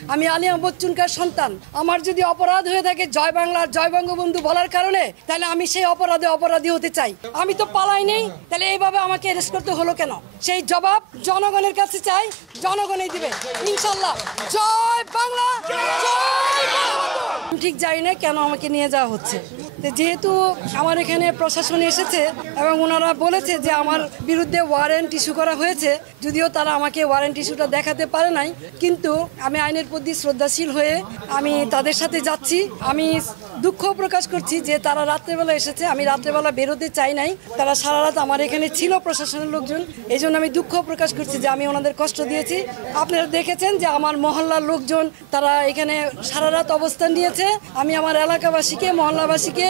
আমি আলিয়া বচ্চনকার সন্তান। আমার যদি অপরাধ হয়ে থাকে জয় বাংলার জয় বঙ্গবন্ধু বলার কারণে, তাহলে আমি সেই অপরাধী হতে চাই। আমি তো পালাই নেই, তাহলে এইভাবে আমাকে অ্যারেস্ট করতে হলো কেন? সেই জবাব জনগণের কাছে চাই, জনগণই দিবে ইনশাল্লাহ। জয় বাংলা, জয় বঙ্গবন্ধু। ঠিক জানি না কেন আমাকে নিয়ে যাওয়া হচ্ছে। যেহেতু আমার এখানে প্রশাসন এসেছে এবং ওনারা বলেছে যে আমার বিরুদ্ধে ওয়ারেন্ট ইস্যু করা হয়েছে, যদিও তারা আমাকে ওয়ারেন্ট ইস্যুটা দেখাতে পারে নাই, কিন্তু আমি আইনের প্রতি শ্রদ্ধাশীল হয়ে আমি তাদের সাথে যাচ্ছি। আমি দুঃখ প্রকাশ করছি যে তারা রাত্রেবেলা এসেছে, আমি রাত্রেবেলা বেরোতে চাই নাই। তারা সারা রাত আমার এখানে ছিল, প্রশাসনের লোকজন। এই জন্য আমি দুঃখ প্রকাশ করছি যে আমি ওনাদের কষ্ট দিয়েছি। আপনারা দেখেছেন যে আমার মহল্লার লোকজন তারা এখানে সারা রাত অবস্থান নিয়েছে। আমি আমার এলাকাবাসীকে, মহল্লাবাসীকে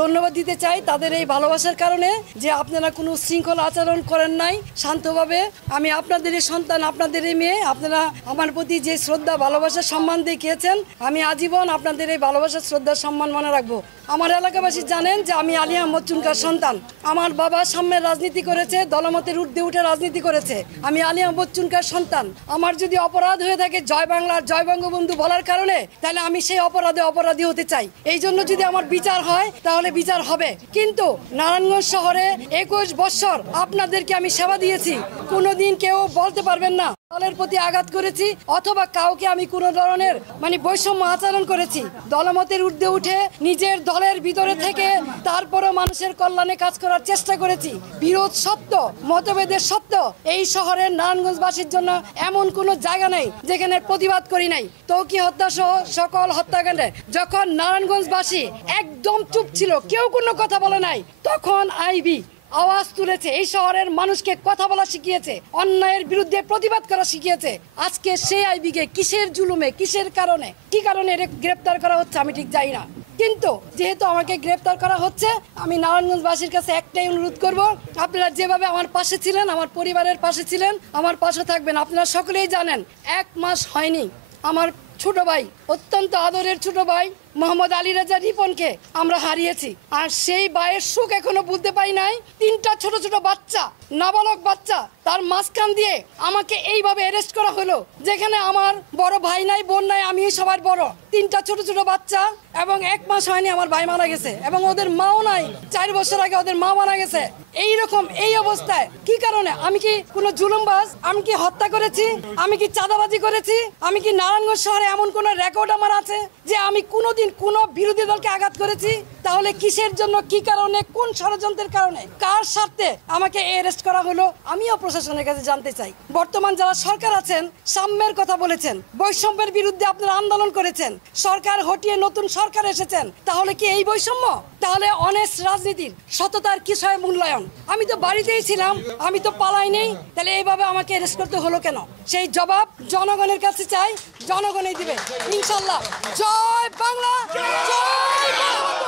ধন্যবাদ দিতে চাই তাদের এই ভালোবাসার কারণে, যে আপনারা কোনো শৃঙ্খলা আচরণ করেন নাই, শান্তভাবে। আমি আপনাদেরই সন্তান, আপনাদেরই মেয়ে। আপনারা আমার প্রতি যে শ্রদ্ধা, ভালোবাসা, সম্মান দেখিয়েছেন, আমি আজীবন আপনাদের এই ভালোবাসা, শ্রদ্ধা, সম্মান মনে রাখবো। আমার এলাকাবাসী জানেন যে আমি আলিয়া বচ্চনকার সন্তান। আমার বাবা সাম্যের রাজনীতি করেছে, দলমতের ঊর্ধ্বে উঠে রাজনীতি করেছে। আমি আলিয়া বচ্চনকার সন্তান। আমার যদি অপরাধ হয়ে থাকে জয় বাংলার জয় বঙ্গবন্ধু বলার কারণে, তাহলে আমি সেই অপরাধী হতে চাই। এই জন্য যদি আমার বিচার হয় তাহলে বিচার হবে। কিন্তু নারায়ণগঞ্জ শহরে 21 বছর আপনাদেরকে আমি সেবা দিয়েছি, কোনোদিন কেউ বলতে পারবেন না দলের প্রতি আঘাত করেছি অথবা কাউকে আমি কোনো ধরনের বৈষম্য আচরণ করেছি। দলমতের ঊর্ধ্বে উঠে নিজের দলের ভিতরে থেকে তারপরও মানুষের কল্যাণে কাজ করার চেষ্টা করেছি। বিরোধ সত্য, মতভেদের সত্য। এই শহরের নারায়ণগঞ্জবাসীর জন্য এমন কোনো জায়গা নেই যেখানে প্রতিবাদ করি নাই। তৌকি হত্যা সহ সকল হত্যাকাণ্ডে যখন নারায়ণগঞ্জবাসী একদম চুপ ছিল, কেউ কোনো কথা বলে নাই, তখন আইবি আওয়াজ তুলেছে, এই শহরের মানুষকে কথা বলা শিখিয়েছে, অন্যায়ের বিরুদ্ধে প্রতিবাদ করা শিখিয়েছে। আজকে সেই আইবিকে কিসের জুলুমে, কিসের কারণে, কি কারণে গ্রেপ্তার করা হচ্ছে আমি ঠিক জানি না। কিন্তু যেহেতু আমাকে গ্রেপ্তার করা হচ্ছে, আমি নারায়ণগঞ্জবাসীর কাছে একটাই অনুরোধ করব, আপনারা যেভাবে আমার পাশে ছিলেন, আমার পরিবারের পাশে ছিলেন, আমার পাশে থাকবেন। আপনারা সকলেই জানেন 1 মাস হয়নি আমার ছোট ভাই, অত্যন্ত আদরের ছোট ভাই মোহাম্মদ আলী রাজা রিপনকে আমরা হারিয়েছি। আর সেই ভাইয়ের সুখ এখনো বুঝতে পারি নাই। 3টা ছোট ছোট বাচ্চা, নাবালক বাচ্চা, তার মাঝখান দিয়ে আমাকে এইভাবে অ্যারেস্ট করা হলো, যেখানে আমার বড় ভাই নাই, বোন নাই, আমি সবার বড়। 3টা ছোট ছোট বাচ্চা, এবং 1 মাস হয়নি আমার ভাই মারা গেছে, এবং ওদের মাও নাই। 4 বছর আগে ওদের মা মারা গেছে। এইরকম এই অবস্থায় কি কারণে? আমি কি কোনো জুলুমবাজ? আমি কি হত্যা করেছি? আমি কি চাঁদাবাজি করেছি? আমি কি নারায়ণগঞ্জ শহরে এমন কোনো রেকর্ড আমার আছে যে আমি কোনোদিন কোনো বিরোধী দলকে আঘাত করেছি? তাহলে কিসের জন্য, কি কারণে, কোন ষড়যন্ত্রের কারণে, কার স্বার্থে আমাকে অ্যারেস্ট করা হলো? আমিও প্রশাসনের কাছে জানতে চাই। বর্তমান যারা সরকার আছেন, সাম্যের কথা বলেছেন, বৈষম্যের বিরুদ্ধে আপনারা আন্দোলন করেছেন, সরকার হটিয়ে নতুন সরকার এসেছেন, তাহলে কি এই বৈষম্য? তাহলে অনেস্ট রাজনীতির, সততার কিসয় মূল্যায়ন? আমি তো বাড়িতেই ছিলাম, আমি তো পালাই নেই, তাহলে এইভাবে আমাকে অ্যারেস্ট করতে হলো কেন? সেই জবাব জনগণের কাছে চাই, জনগণই দিবে ইনশাল্লাহ। জয় বাংলা, জয় বঙ্গবন্ধু।